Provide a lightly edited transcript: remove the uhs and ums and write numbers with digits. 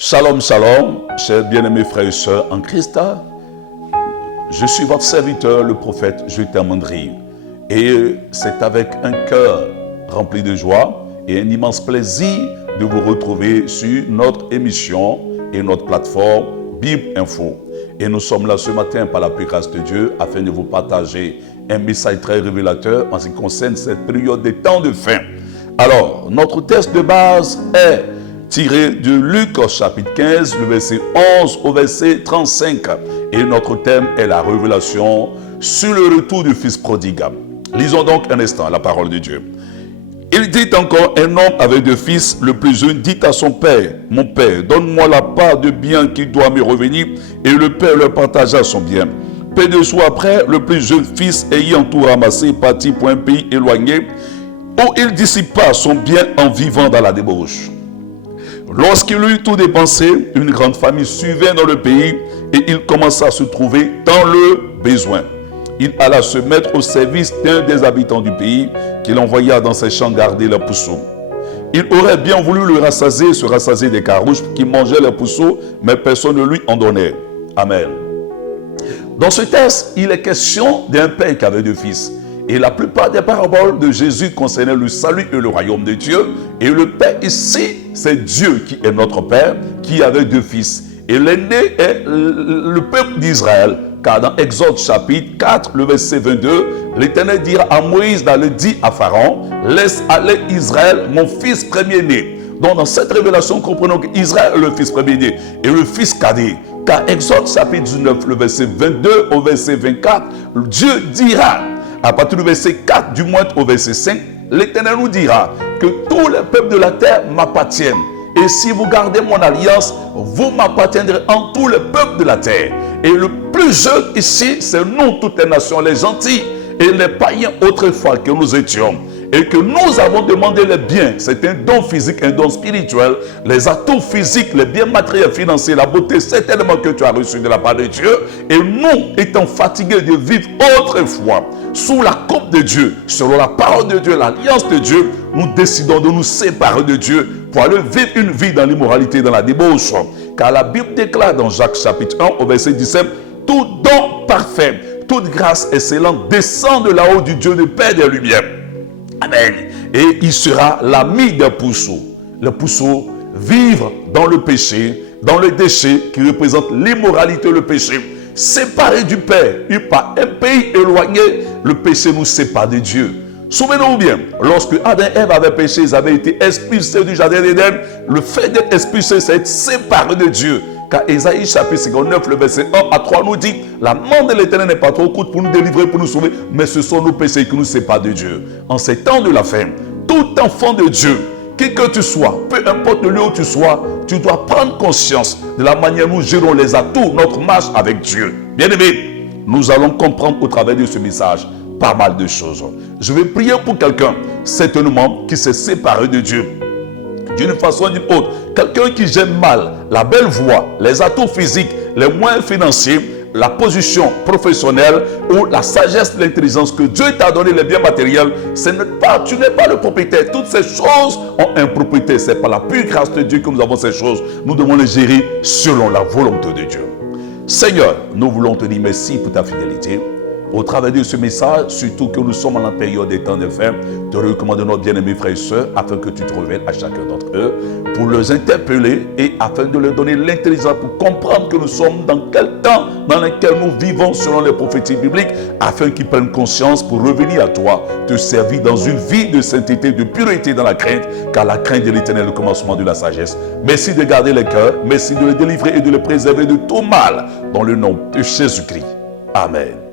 Shalom, shalom, chers bien-aimés frères et sœurs en Christ. Je suis votre serviteur, le prophète Joël Mandry. Et c'est avec un cœur rempli de joie et un immense plaisir de vous retrouver sur notre émission et notre plateforme Bible Info. Et nous sommes là ce matin par la grâce de Dieu afin de vous partager un message très révélateur en ce qui concerne cette période des temps de fin. Alors, notre texte de base est tiré de Luc chapitre 15, le verset 11 au verset 35. Et notre thème est la révélation sur le retour du Fils prodigue. Lisons donc un instant la parole de Dieu. Il dit encore, un homme avec deux fils, le plus jeune dit à son père, « Mon père, donne-moi la part de bien qui doit me revenir. » Et le père leur partagea son bien. Peu de jours après, le plus jeune fils, ayant tout ramassé, partit pour un pays éloigné, où il dissipa son bien en vivant dans la débauche. Lorsqu'il eut tout dépensé, une grande famille survint dans le pays et il commença à se trouver dans le besoin. Il alla se mettre au service d'un des habitants du pays qu'il envoya dans ses champs garder leurs pousseaux. Il aurait bien voulu se rassasier des carouches qui mangeaient leurs pousseaux, mais personne ne lui en donnait. Amen. Dans ce texte, il est question d'un père qui avait deux fils. Et la plupart des paraboles de Jésus concernaient le salut et le royaume de Dieu. Et le Père ici, c'est Dieu qui est notre Père, qui avait deux fils. Et l'aîné est le peuple d'Israël. Car dans Exode chapitre 4, le verset 22, l'Éternel dira à Moïse d'aller dire à Pharaon, « Laisse aller Israël, mon fils premier-né. » Donc dans cette révélation, comprenons qu'Israël est le fils premier-né et le fils cadet. Car Exode chapitre 19, le verset 22 au verset 24, Dieu dira, à partir du verset 4 du moins au verset 5, l'Éternel nous dira que tous les peuples de la terre m'appartiennent. Et si vous gardez mon alliance, vous m'appartiendrez en tous les peuples de la terre. Et le plus jeune ici, c'est nous, toutes les nations, les gentils et les païens autrefois que nous étions. Et que nous avons demandé les biens, c'est un don physique, un don spirituel, les atouts physiques, les biens matériels, financiers, la beauté, c'est tellement que tu as reçu de la part de Dieu. Et nous, étant fatigués de vivre autrefois, sous la coupe de Dieu, selon la parole de Dieu, l'alliance de Dieu, nous décidons de nous séparer de Dieu pour aller vivre une vie dans l'immoralité, dans la débauche. Car la Bible déclare dans Jacques chapitre 1 au verset 17, « Tout don parfait, toute grâce excellente descend de là-haut du Dieu de Père des Lumières. » Amen. Et il sera l'ami des pousseaux. Les pousseaux vivre dans le péché, dans le déchet qui représente l'immoralité, le péché. Séparés du Père, par un pays éloigné, le péché nous sépare de Dieu. Souvenez-vous bien, lorsque Adam et Ève avaient péché, ils avaient été expulsés du jardin d'Éden. Le fait d'être expulsés, c'est être séparés de Dieu. Car Ésaïe chapitre 59, le verset 1 à 3 nous dit, la main de l'Éternel n'est pas trop courte pour nous délivrer, pour nous sauver, mais ce sont nos péchés qui nous séparent de Dieu. En ces temps de la fin, tout enfant de Dieu, qui que tu sois, peu importe le lieu où tu sois, tu dois prendre conscience de la manière dont nous gérons les atouts, notre marche avec Dieu. Bien aimé, nous allons comprendre au travers de ce message pas mal de choses. Je vais prier pour quelqu'un, certainement, qui s'est séparé de Dieu d'une façon ou d'une autre. Quelqu'un qui gère mal la belle voie, les atouts physiques, les moyens financiers, la position professionnelle ou la sagesse, l'intelligence que Dieu t'a donné, les biens matériels, tu n'es pas le propriétaire. Toutes ces choses ont un propriétaire. C'est par la pure grâce de Dieu que nous avons ces choses. Nous devons les gérer selon la volonté de Dieu. Seigneur, nous voulons te dire merci pour ta fidélité. Au travers de ce message, surtout que nous sommes en la période des temps de fin, te recommande notre bien-aimés frères et sœurs afin que tu te révèles à chacun d'entre eux pour les interpeller et afin de leur donner l'intelligence pour comprendre que nous sommes dans quel temps dans lequel nous vivons selon les prophéties bibliques afin qu'ils prennent conscience pour revenir à toi, te servir dans une vie de sainteté, de pureté dans la crainte, car la crainte de l'Éternel est le commencement de la sagesse. Merci de garder les cœurs, merci de les délivrer et de les préserver de tout mal dans le nom de Jésus-Christ. Amen.